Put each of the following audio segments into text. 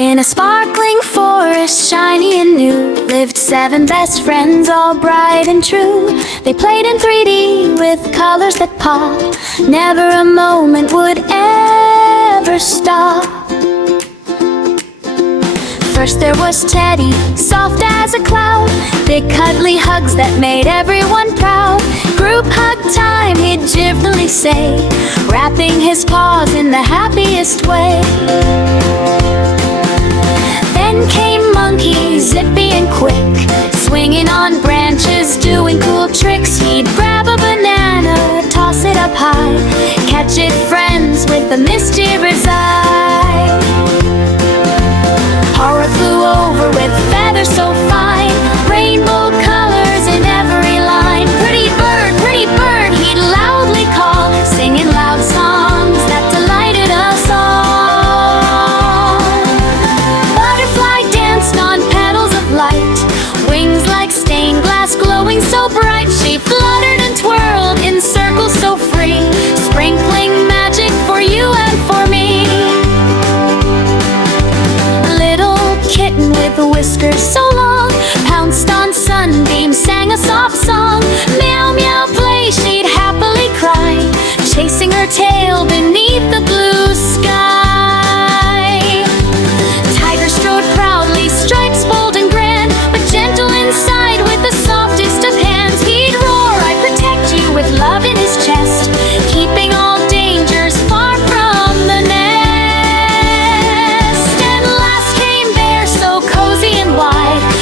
In a sparkling forest, shiny and new, lived 7 best friends, all bright and true. They played in 3D with colors that pop. Never a moment would ever stop. First there was Teddy, soft as a cloud, big cuddly hugs that made everyone proud. Group hug time, he'd cheerfully say, wrapping his paws in the happiest way. Then came Monkey, zippy and quick, swinging on branches, doing cool tricks. He'd grab a banana, toss it up high, catch it friends with a mischievous eye. Parrot flew over with feathers so fine, rainbow colors in every line. Pretty bird, he'd loudly call, singing loud songs that delighted us all. Butterfly danced on petals of light, wings like stained glass glowing so bright. She fluttered and twirled in circles so free, sprinkling magic for you and for me. Kitten with whiskers so long pounced on sunbeams, sang a soft song. Meow meow play, she'd happily cry, chasing her tail beneath the blue sky. Tiger strode proudly, stripes bold and grand, but gentle inside with the softest of hands. He'd roar, I protect you, with love in his chest, keeping all dangers far from the nest.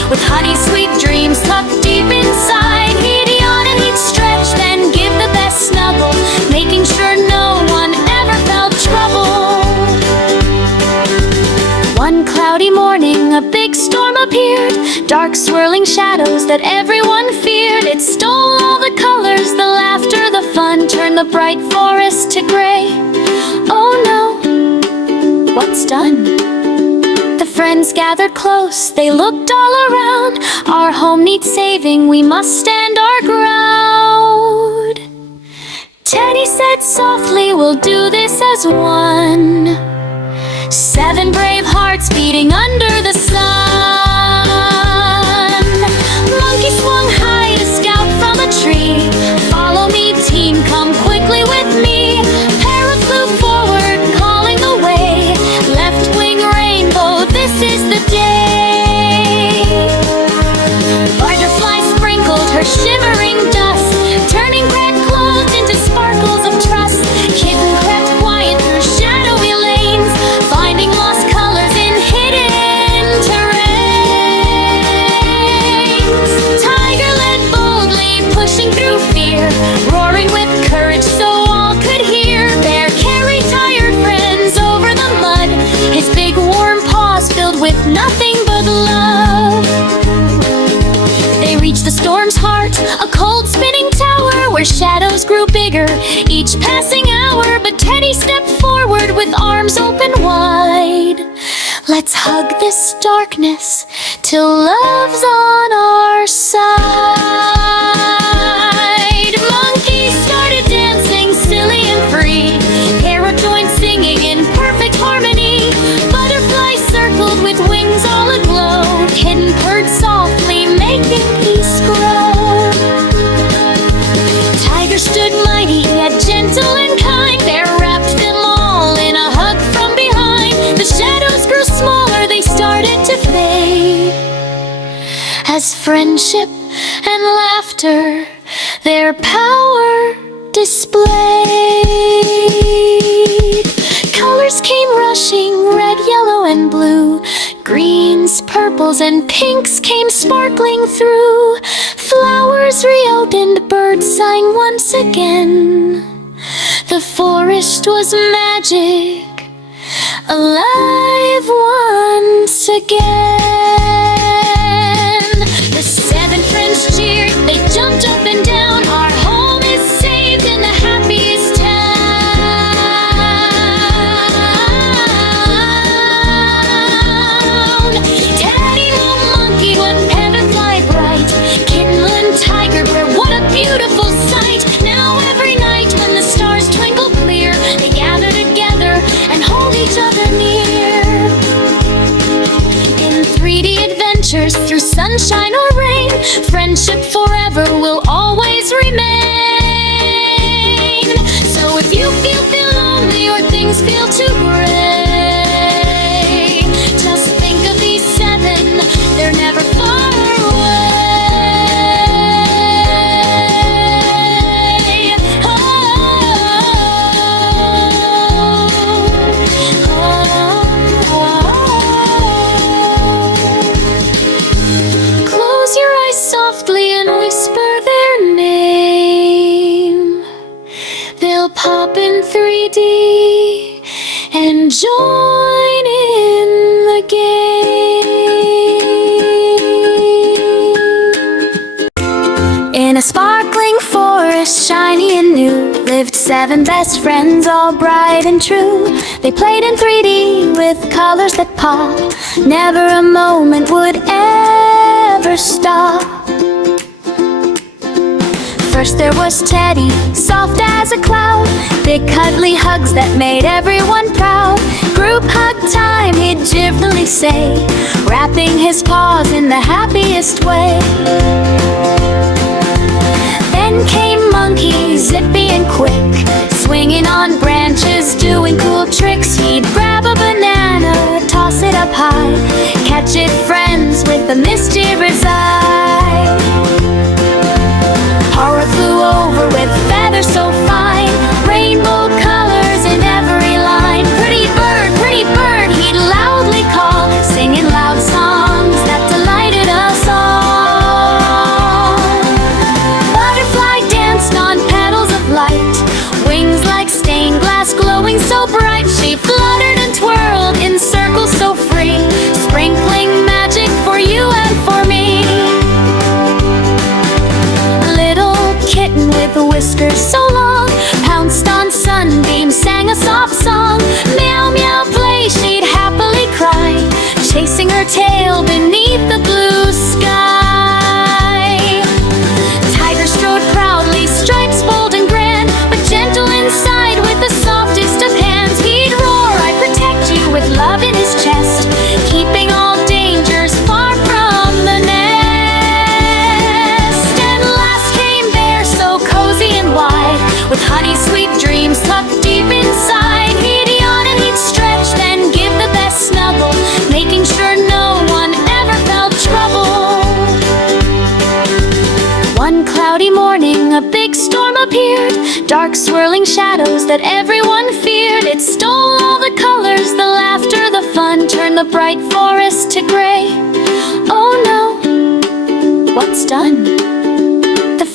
With honey sweet dreams tucked deep inside, he'd yawn and he'd stretch, then give the best snuggle, making sure no one ever felt trouble. One cloudy morning a big storm appeared, dark swirling shadows that everyone feared. It stole all the colors, the laughter, the fun, turned the bright forest to gray. Oh no, what's done? Friends gathered close, they looked all around. Our home needs saving, we must stand our ground. Teddy said softly, we'll do this as one. 7 brave hearts beating under the sun. Monkey swung high to scout from a tree. Follow me, team, come quickly with me. Parrot flew forward, calling the way. Left wing rainbow, this is the day. Butterfly sprinkled her shivering dust, turning red clothes into sparkles of trust. Kitten crept quiet through shadowy lanes, finding lost colors in hidden terrains. Tiger led boldly, pushing through fear, roaring with courage so all could hear. Bear carried tired friends over the mud, his big warm paws filled with nothing but love. They reached the storm's heart, a cold spinning tower where shadows grew bigger each passing hour. But Teddy stepped forward with arms open wide. Let's hug this darkness till love's on our side. Monkey started dancing silly and free, Parrot joined singing in perfect harmony. Butterfly circled with wings all aglow, Kitten purred softly, making peace grow. Tiger stood mighty yet gentle and kind, Bear wrapped them all in a hug from behind. The shadows grew smaller, they started to fade, as friendship and laughter their power displayed. Colors came rushing, red, yellow, and blue. Greens, purples, and pinks came sparkling through. Flowers reopened, birds sang once again. The forest was magic, alive once again. The 7 friends cheered, they jumped up and down. Our home is saved in the happiest town. Daddy, little monkey, what feather fly bright. Kitten and tiger, what a beautiful sight. Now every night when the stars twinkle clear, they gather together and hold each other near. adventures through sunshine or rain. Friendship forever will always remain. So if you feel lonely or things feel too gray, just think of these 7, they're never far away. Close your eyes softly and whisper their name. They'll pop in 3D and join in the game. In a sparkling forest, shiny and new, lived 7 best friends, all bright and true. They played in 3D with colors that pop. Never a moment would ever stop. First there was Teddy, soft as a cloud, big cuddly hugs that made everyone proud. Group hug time, he'd cheerfully say, wrapping his paws in the happiest way. Then came Monkey, zippy and quick, swinging on branches, doing cool tricks. He'd grab a banana, toss it up high, catch it friends with a mischievous eye. Parrot flew over with feathers so fine, rainbow colors in every line. Pretty bird, he'd loudly call, singing loud songs that delighted us all. Butterfly danced on petals of light, wings like stained glass glowing so bright. She fluttered and twirled in circles so free, sprinkling magic for you and for me. Kitten with whiskers so long pounced on sunbeams, sang a soft song. Meow, meow, play, she'd happily cry, chasing her tail beneath the blue sky. Tiger strode proudly, stripes bold and grand, but gentle inside with the softest of hands. He'd roar, I protect you, with love in his chest, keeping all dangers far from the nest. With honey sweet dreams tucked deep inside, he'd yawn and he'd stretch, then give the best snuggle, making sure no one ever felt trouble. One cloudy morning a big storm appeared, dark swirling shadows that everyone feared. It stole all the colors, the laughter, the fun, turned the bright forest to gray. Oh no, what's done?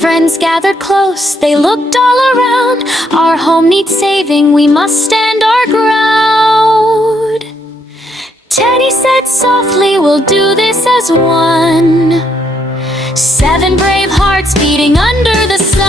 Friends gathered close, they looked all around. Our home needs saving, we must stand our ground. Teddy said softly, we'll do this as one. 7 brave hearts beating under the sun.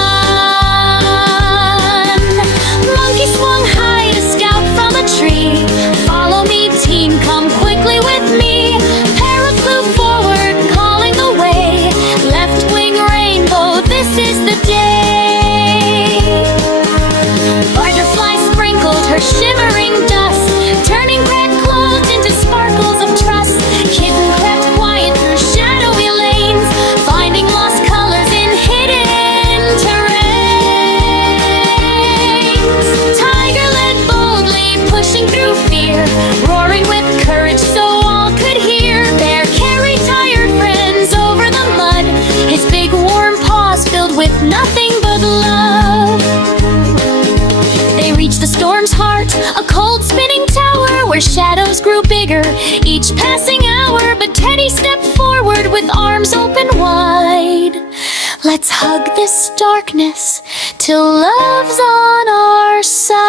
Monkey swung high to scout from a tree. Follow me, team, come quickly with me. Parrot flew forward, calling the way. Left wing rainbow, this is the day. Butterfly sprinkled her shimmering dust, turning red clothes into sparkles of trust. Kitten crept quiet through shadowy lanes, finding lost colors in hidden terrains. Tiger led boldly, pushing through fear, roaring with courage so all could hear. Bear carried tired friends over the mud, his big warm paws filled with nothing but love. They reached the storm's heart, a cold spinning tower where shadows grew bigger each passing hour. But Teddy stepped forward with arms open wide. Let's hug this darkness till love's on our side.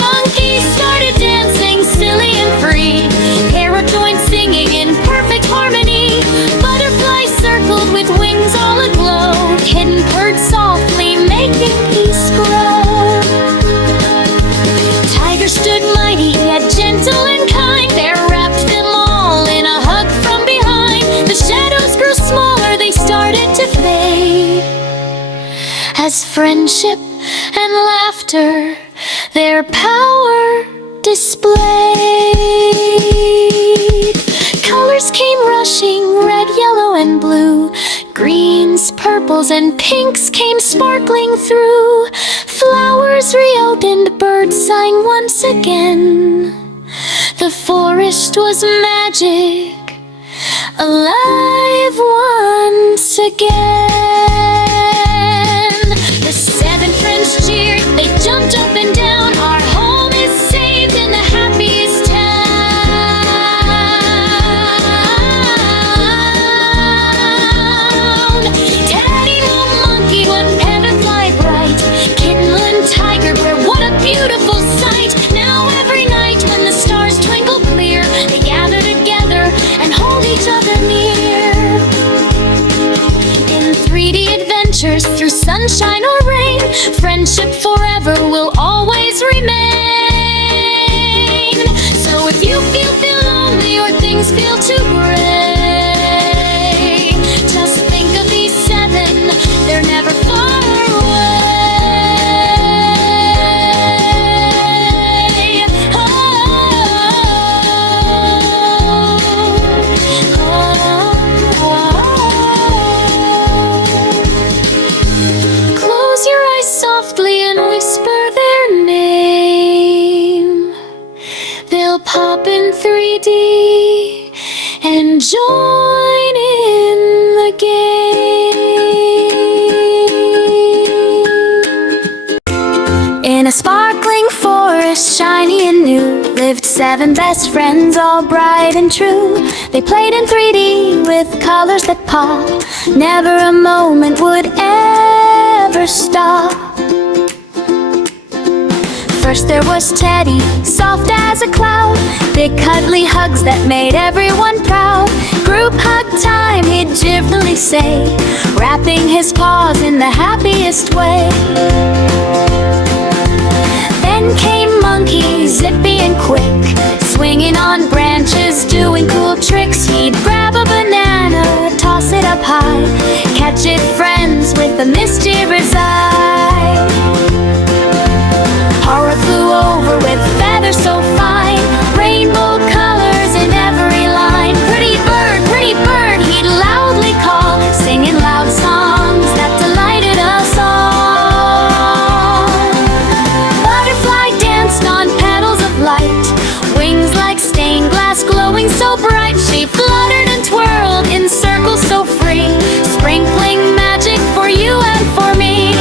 Monkey started dancing silly and free. Parrot joined singing in perfect harmony. Butterfly circled with wings all aglow. Kitten purred softly, making peace grow. Tiger stood mighty, yet gentle and kind. Bear wrapped them all in a hug from behind. The shadows grew smaller, they started to fade, as friendship and laughter their power displayed. purples and pinks came sparkling through. Flowers reopened, birds sang once again. The forest was magic, alive once again. The 7 friends cheered, they jumped up and down. Our home is saved in the happiest town. Daddy, little monkey, one feather fly bright. Kitten and tiger bear, what a beautiful sight. Now every night when the stars twinkle clear, they gather together and hold each other near. In 3D adventures through sunshine or rain, friendship forever will always remain. So if you feel lonely or things feel too gray, just think of these 7, they're never far away. Oh, close your eyes softly and whisper their name. They'll pop in 3D and join in the game. In a sparkling forest, shiny and new, lived 7 best friends, all bright and true. They played in 3D with colors that pop. Never a moment would ever stop. First there was Teddy, soft as a cloud. Big cuddly hugs that made everyone proud. Group hug time, he'd cheerfully say, wrapping his paws in the happiest way. Then came Monkey, zippy and quick, swinging on branches, doing cool tricks. He'd grab a banana, toss it up high, catch it, friends, with a mischievous eye. Parrot flew over with feathers so fine, rainbow colors in every line. Pretty bird, he'd loudly call, singing loud songs that delighted us all. Butterfly danced on petals of light, wings like stained glass glowing so bright. She fluttered and twirled in circles so free, sprinkling magic for you and for me.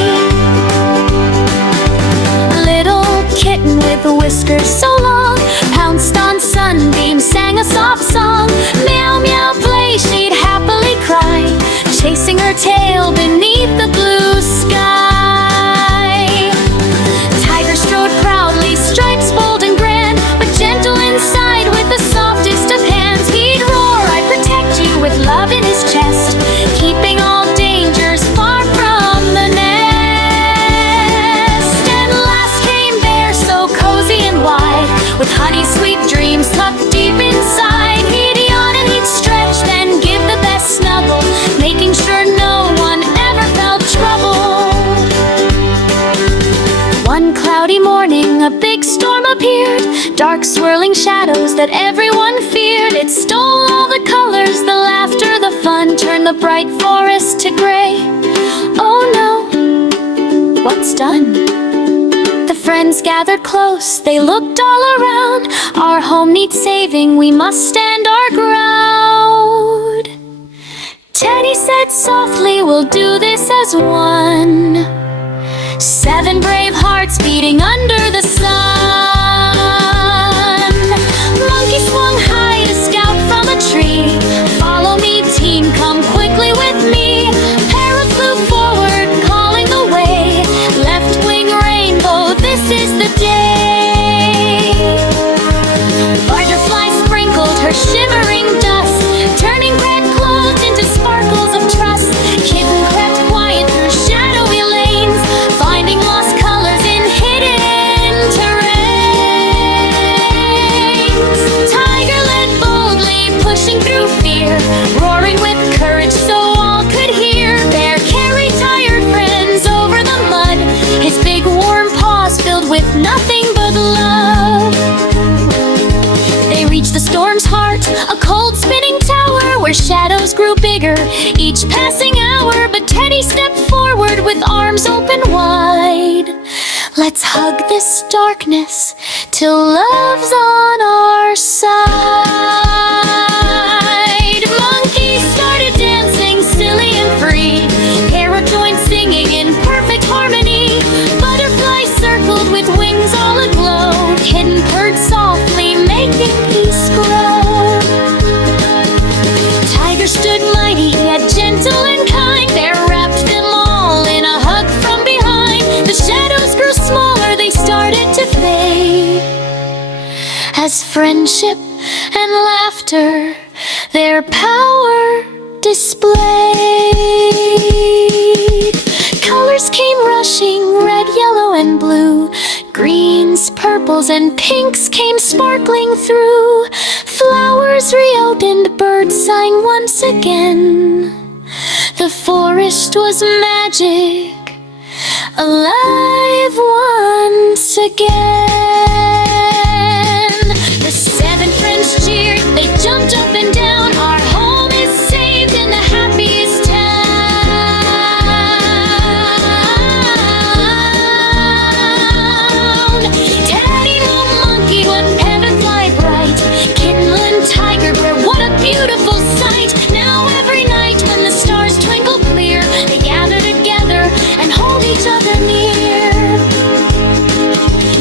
Kitten with whiskers so long pounced on sunbeams, sang a soft song. Meow, meow, play, she'd happily cry, chasing her tail beneath the blue sky. Tiger strode proudly, stripes bold and grand, but gentle inside with the softest of hands. He'd roar, I protect you, with love in his chest, keeping all dangers far from the nest. With honey sweet dreams tucked deep inside, he'd yawn and he'd stretch, then give the best snuggle, making sure no one ever felt trouble. One cloudy morning, a big storm appeared, dark swirling shadows that everyone feared. It stole all the colors, the laughter, the fun, turned the bright forest to gray. Oh no, what's done? Friends gathered close, they looked all around. Our home needs saving, we must stand our ground. Teddy said softly, we'll do this as one. 7 brave hearts beating under the sun. Monkey swung high to scout from a tree. Follow me, team, come quickly with me. Parrot flew forward, calling the way. Left wing rainbow, this is the day. Butterfly sprinkled her shimmering dust, turning red clothes into sparkles of trust. Kitten crept quiet through shadowy lanes, finding lost colors in hidden terrains. Tiger led boldly, pushing through fear, roaring with courage so all could hear. Bear carried tired friends over the mud, his big warm paws filled with nothing but love. They reached the storm's heart, a cold spinning tower where shadows grew bigger each passing hour. But Teddy with arms open wide. Let's hug this darkness till love's on our side. Monkeys started dancing silly and free. Parrot joined singing in perfect harmony. Butterflies circled with wings all aglow. Kitten purred softly, making peace grow. Tiger stood mighty yet gentle and kind. Bear wrapped them all in a hug from behind. The shadows grew smaller, they started to fade, as friendship and laughter their power displayed. Colors came rushing, red, yellow, and blue. Greens, purples, and pinks came sparkling through. Flowers reopened, birds sang once again. The forest was magic, alive once again. The 7 friends cheered, they jumped up and down. Our home is saved in the happiest town. Daddy, little monkey, what heaven fly bright. Kitten and tiger bear, what a beautiful sight. Now every night when the stars twinkle clear, they gather together and hold each other near.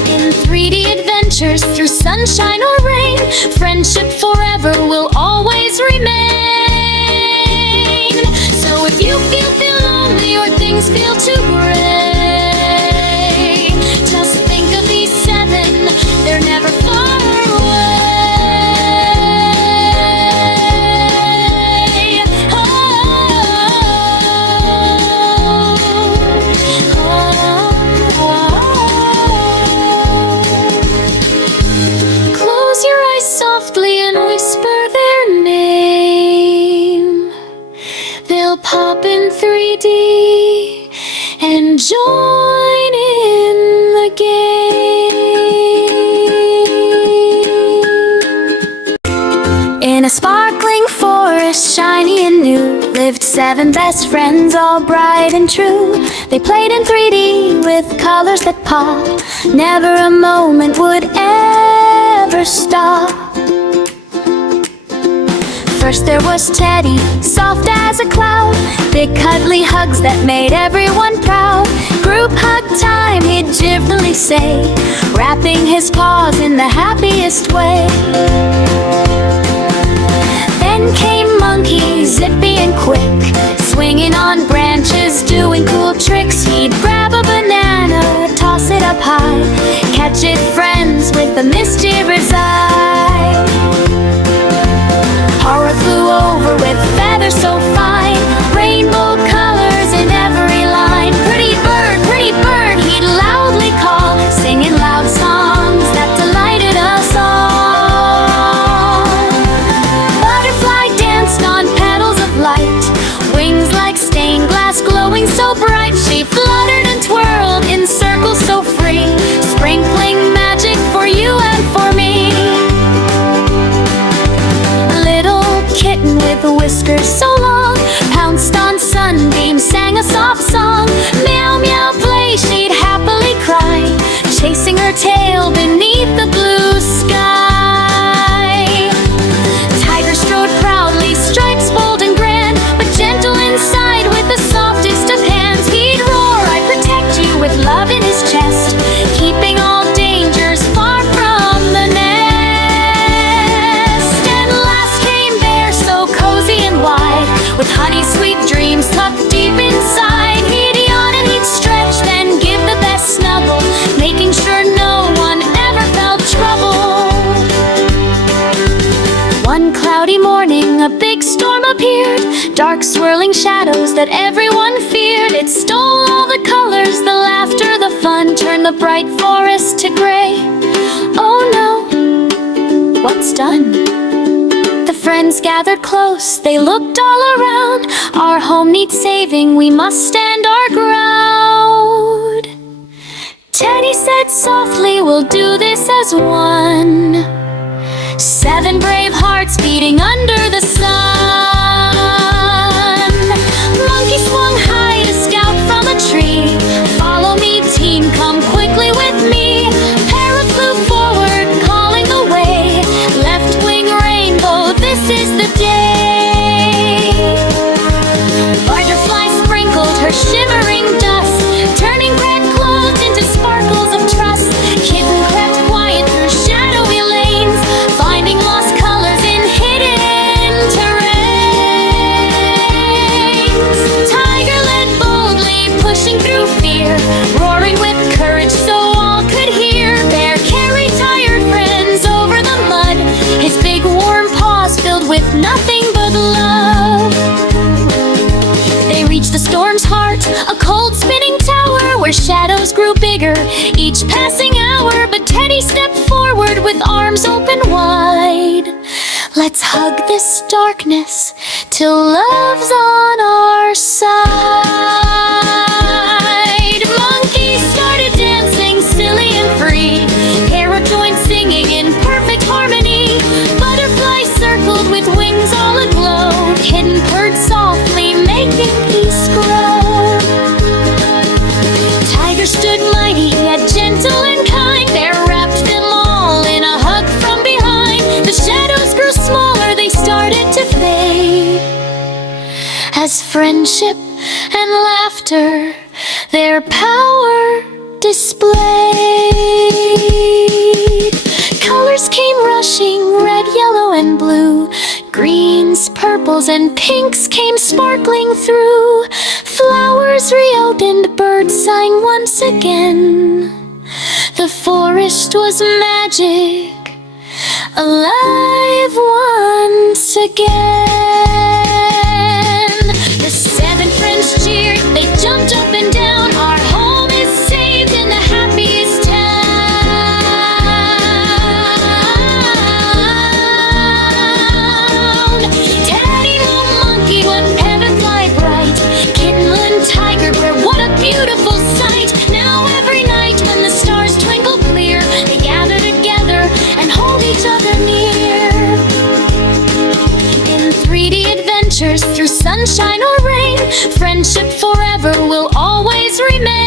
In 3D adventures through sunshine or rain, friendship forever will always remain. So if you feel lonely or things feel too gray, just think of these 7, they're never far away. Oh, close your eyes softly and whisper their name. They'll pop in 3D and join in the game. In a sparkling forest, shiny and new, lived 7 best friends, all bright and true. They played in 3D with colors that pop. Never a moment would ever stop. First there was Teddy, soft as a cloud. Big cuddly hugs that made everyone proud. Group hug time, he'd cheerfully say, wrapping his paws in the happiest way. Then came Monkey, zippy and quick, swinging on branches, doing cool tricks. He'd grab a banana, toss it up high, catch it friends with a mischievous eye. Parrot flew over with feathers so fine, rainbow colors in every line. Pretty bird, he'd loudly call, singing loud songs that delighted us all. Butterfly danced on petals of light, wings like stained glass glowing so bright. She fluttered and twirled in circles so free, sprinkling magic for you and for me. Kitten with whiskers so long pounced on sunbeams, sang a soft song. Meow, meow, play, she'd happily cry, chasing her tail beneath the blue sky. Tiger strode proudly, stripes bold and grand, but gentle inside with the softest of hands. He'd roar, I protect you, with love in his chest, keeping all dangers far from the nest. With honey sweet dreams tucked deep inside, he'd yawn and he'd stretch, then give the best snuggle, making sure no one ever felt trouble. One cloudy morning, a big storm appeared, dark swirling shadows that everyone feared. It stole all the colors, the laughter, the fun, turned the bright forest to gray. Oh no, what's done? Friends gathered close, they looked all around. Our home needs saving, we must stand our ground. Teddy said softly, we'll do this as one. 7 brave hearts beating under the sun. Monkey swung high to scout from a tree. where shadows grew bigger each passing hour. But Teddy stepped forward with arms open wide. Let's hug this darkness till love's on our side. Monkeys started dancing silly and free. Parrot joined singing in perfect harmony. Butterflies circled with wings all aglow. Kitten purred softly, making peace grow. Tiger stood mighty yet gentle and kind. Bear wrapped them all in a hug from behind. The shadows grew smaller, they started to fade, as friendship and laughter their power displayed. Colors came rushing, red, yellow, and blue. Greens, purples, and pinks came sparkling through. Flowers reopened, birds sang once again. The forest was magic, alive once again. The 7 friends cheered, they jumped up and down. Our home is saved in the happiest town. Daddy, little monkey, what feather fly bright. Kitten and tiger, what a beautiful sight. Now every night when the stars twinkle clear, they gather together and hold each other near. In 3D adventures through sunshine or rain, friendship forever will always remain.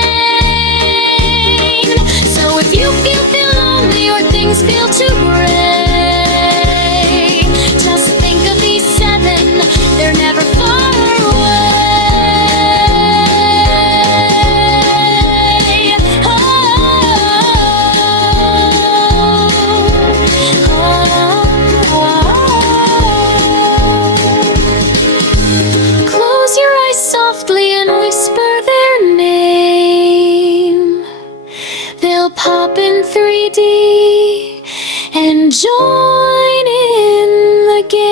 So if you feel lonely or things feel too gray, just think of these 7, they're never far away. Oh, close your eyes softly and whisper their name. They'll pop in 3D and join in the game.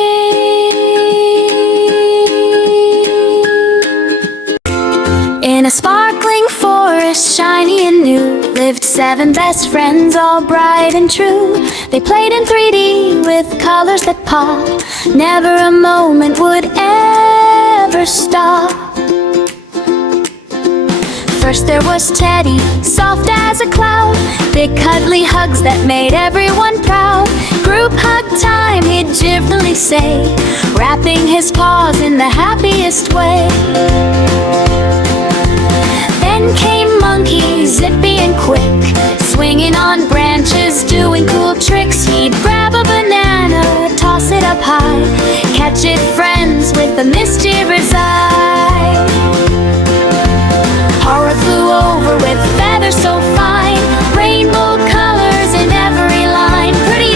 In a sparkling forest, shiny and new, lived 7 best friends, all bright and true. They played in 3D with colors that pop. Never a moment would ever stop. First there was Teddy, soft as a cloud. Big cuddly hugs that made everyone proud. Group hug time, he'd cheerfully say, wrapping his paws in the happiest way. Then came Monkey, zippy and quick, swinging on branches, doing cool tricks. He'd grab a banana, toss it up high, catch it friends with a mischievous eye. Parrot flew over with feathers so fine, rainbow colors in every line. Pretty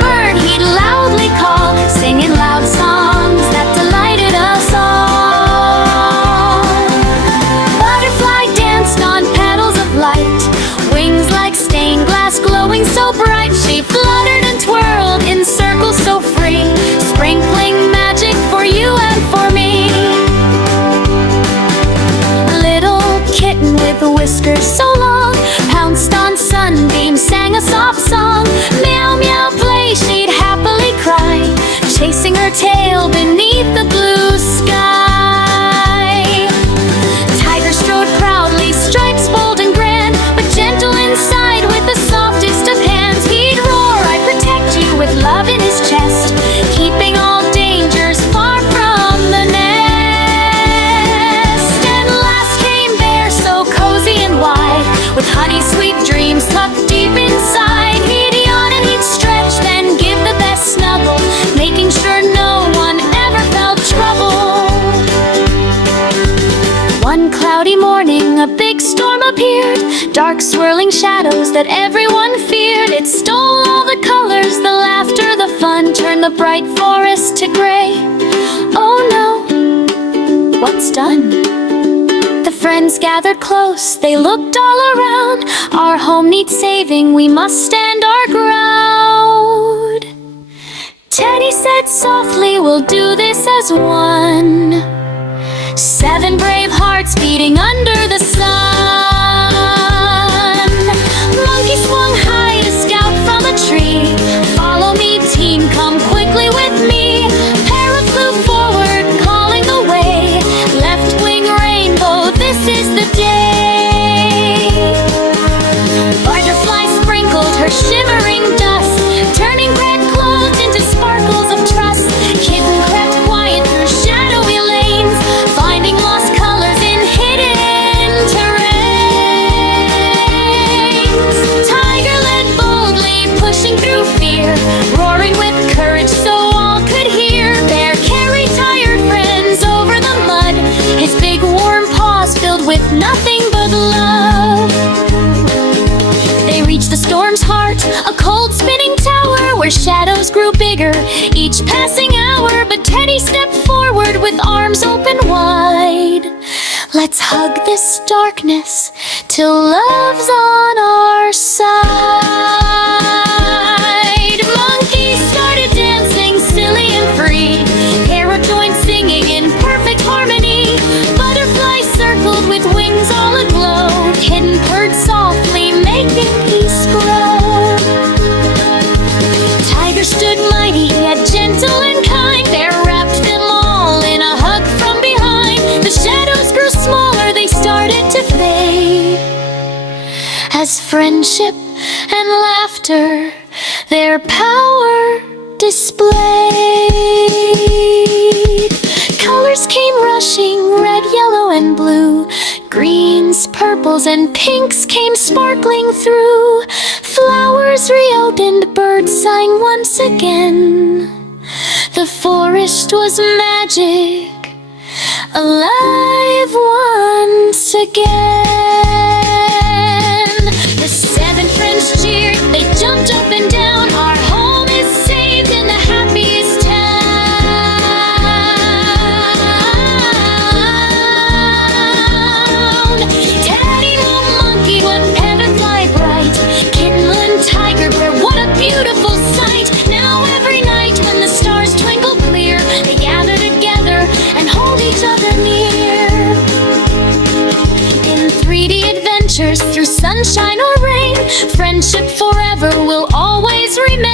bird, he'd loudly call, singing loud songs that delighted us all. Butterfly danced on petals of light, wings like stained glass glowing so bright. She fluttered and twirled in circles so free, sprinkling magic for you and for me. Kitten with whiskers so long pounced on sunbeams, sang a soft song. Meow, meow, play, she'd happily cry, chasing her tail beneath the blue sky. Tiger strode proudly, stripes bold and grand, but gentle inside with the softest of hands. He'd roar, I protect you, with love in his chest, keeping all dangers far from the nest. With honey sweet dreams tucked deep inside, he'd yawn and he'd stretch, then give the best snuggle, making sure no one ever felt trouble. One cloudy morning, a big storm appeared, dark swirling shadows that everyone feared. It stole all the colors, the laughter, the fun, turned the bright forest to gray. Oh no, what's done? Friends gathered close, they looked all around. Our home needs saving, we must stand our ground. Teddy said softly, we'll do this as one. 7 brave hearts beating under the sun. roaring with courage so all could hear. Bear carried tired friends over the mud, his big warm paws filled with nothing but love. They reached the storm's heart, a cold spinning tower where shadows grew bigger each passing hour. But Teddy stepped forward with arms open wide. Let's hug this darkness till love's on our side. Monkeys started dancing silly and free. Parrot joined singing in perfect harmony. Butterflies circled with wings all aglow. Kitten purred softly, making peace grow. Tiger stood mighty yet gentle and kind. Bear wrapped them all in a hug from behind. The shadows grew smaller, they started to fade, as friendship and laughter their power displayed. Colors came rushing, red, yellow, and blue. Greens, purples, and pinks came sparkling through. Flowers reopened, birds sang once again. The forest was magic, alive once again. The 7 friends cheered, they jumped up and down. Our home is saved in the happiest town. Daddy, little monkey, what feather fly bright. Kitten and tiger bear, what a beautiful sight. Now every night when the stars twinkle clear, they gather together and hold each other near. In 3D adventures through sunshine or rain, friendship forever will always remain.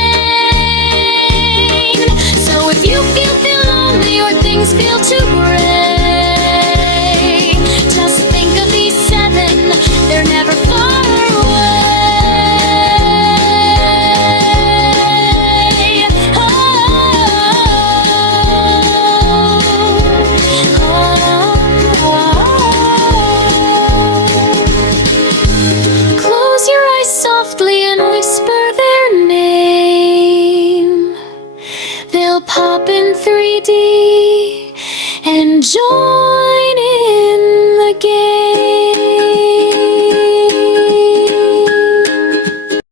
So if you feel lonely or things feel too gray, just think of these 7, they're never far away. Oh, close your eyes softly and whisper their name. They'll pop in 3D and join